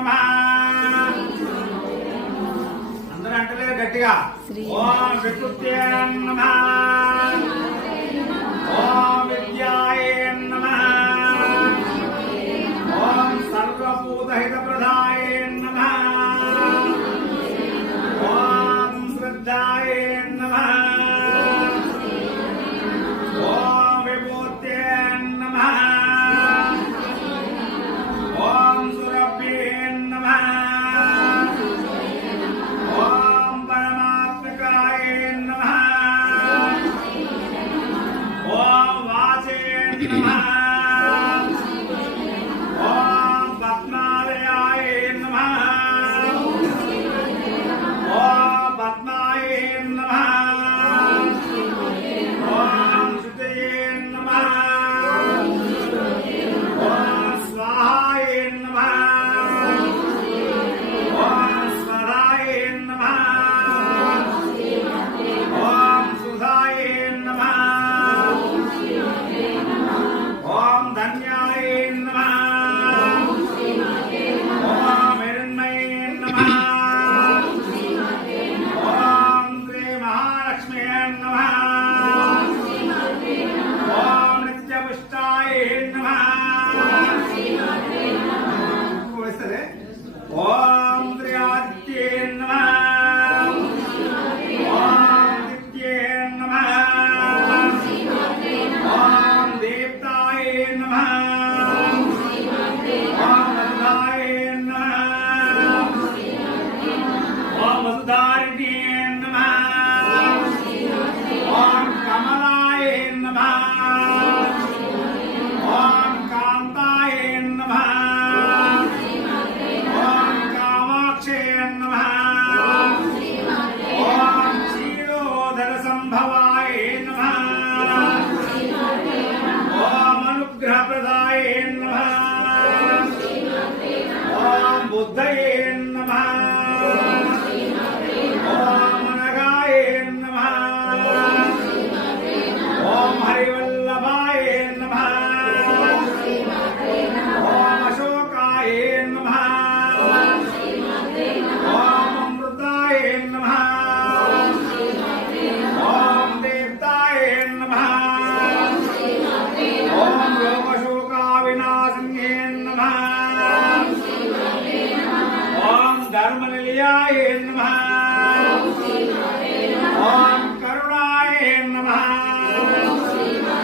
నమః అందరూ అంటలేరు గట్టిగా ఓం వికృత్యై నమః ఓం విద్యాయ నమః ఓం సర్వభూతహితప్రదాయ నమః ఓం శ్రద్ధాయ నమః ఓం విభూత్యై నమః ఓం సురభ్యై నమః ఓం పరమాత్మకాయ నమః ఓం వాచే నమః ఓం పద్మాలయాయ నమః ఓం పద్మాయ నమః ఓం శుద్ధయే నమః ఓం స్వాహాయ నమః ఓం స్వరాయ నమః ఓం సుధాయ నమః ఓం ధన్యాయ నమః ఓం హిరణ్మయే నమః ఓం శ్రీ మహాలక్ష్మ్యే నమః ఓం నిత్యపుష్టాయ నమః ఓం శ్రీ ఆదిత్యే నమః ఓం నిత్యే నమః ఓం దేవతాయ నమః ఓం వసుధాయ నమః ఓం వసుధారిణ్యే నమః ఓం కమలాయ నమః ఓం కాంతాయ నమః ఓం కామాక్షే నమః ఓం క్షీరోదర సంభవాయ నమః ఓం అనుగ్రహప్రదాయ నమః ఓం బుద్ధయే